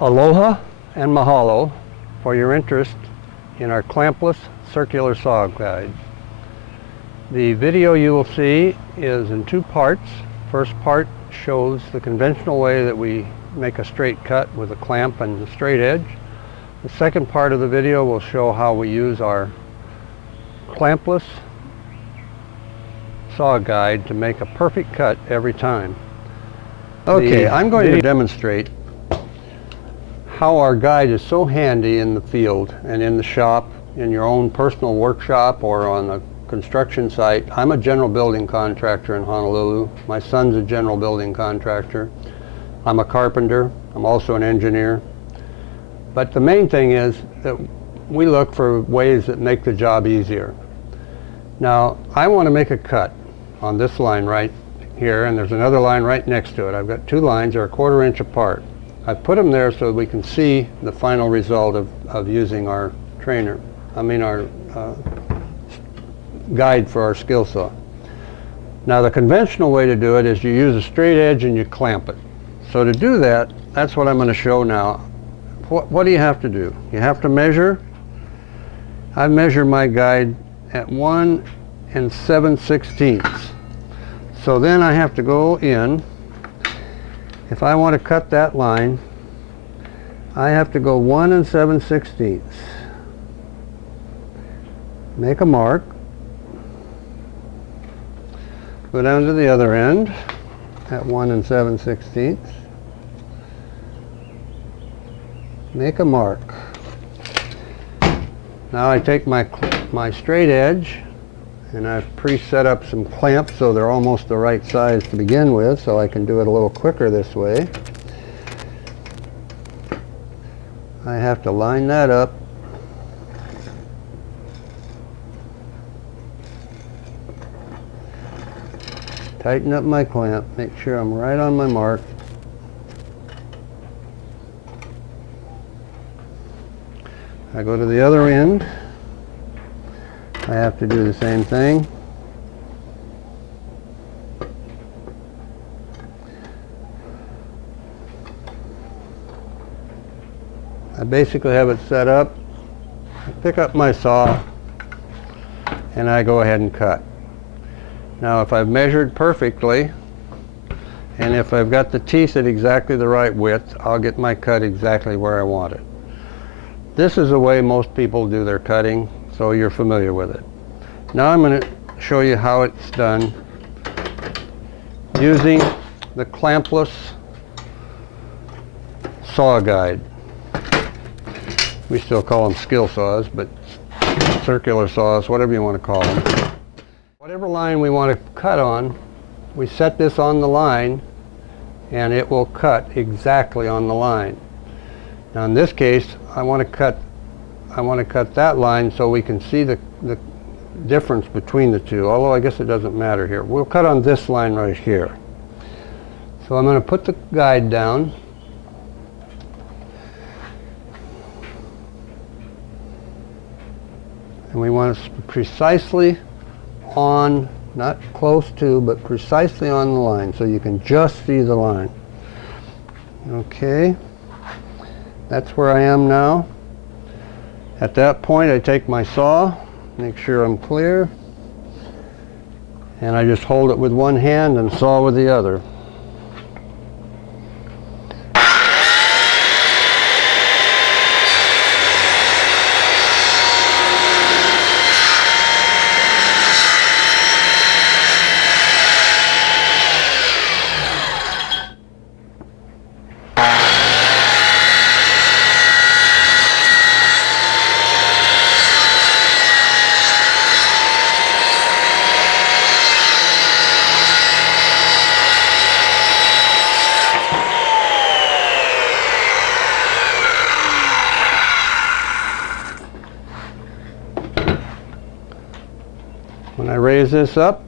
Aloha and mahalo for your interest in our clampless circular saw guide. The video you will see is in two parts. First part shows the conventional way that we make a straight cut with a clamp and a straight edge. The second part of the video will show how we use our clampless saw guide to make a perfect cut every time. Okay, I'm going to demonstrate how our guide is so handy in the field and in the shop, in your own personal workshop or on a construction site. I'm a general building contractor in Honolulu. My son's a general building contractor. I'm a carpenter. I'm also an engineer. But the main thing is that we look for ways that make the job easier. Now, I want to make a cut on this line right here, and there's another line right next to it. I've got two lines that are 1/4 inch apart. I put them there so we can see the final result of using our our guide for our skill saw. Now, the conventional way to do it is you use a straight edge and you clamp it. So to do that, that's what I'm going to show now. What do you have to do? You have to measure. I measure my guide at 1 7/16. So then I have to go in. If I want to cut that line, I have to go 1 7/16. Make a mark. Go down to the other end at 1 7/16. Make a mark. Now I take my straight edge, and I've pre-set up some clamps so they're almost the right size to begin with, so I can do it a little quicker this way. I have to line that up. Tighten up my clamp, make sure I'm right on my mark. I go to the other end. I have to do the same thing. I basically have it set up. I pick up my saw and I go ahead and cut. Now, if I've measured perfectly and if I've got the teeth at exactly the right width, I'll get my cut exactly where I want it. This is the way most people do their cutting, so you're familiar with it. Now I'm going to show you how it's done using the clampless saw guide. We still call them skill saws, but circular saws, whatever you want to call them. Whatever line we want to cut on, we set this on the line and it will cut exactly on the line. Now in this case, I want to cut that line so we can see the difference between the two, although I guess it doesn't matter here. We'll cut on this line right here. So I'm going to put the guide down. And we want it precisely on, not close to, but precisely on the line, so you can just see the line. Okay. That's where I am now. At that point, I take my saw, make sure I'm clear, and I just hold it with one hand and saw with the other. When I raise this up,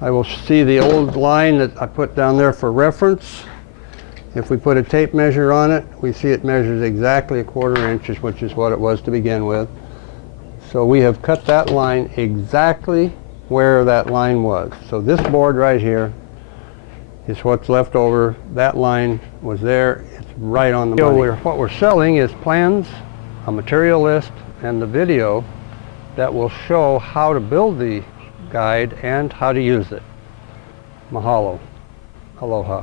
I will see the old line that I put down there for reference. If we put a tape measure on it, we see it measures exactly 1/4 inch, which is what it was to begin with. So we have cut that line exactly where that line was. So this board right here It's what's left over. That line was there. It's right on the money. What we're selling is plans, a material list, and the video that will show how to build the guide and how to use it. Mahalo. Aloha.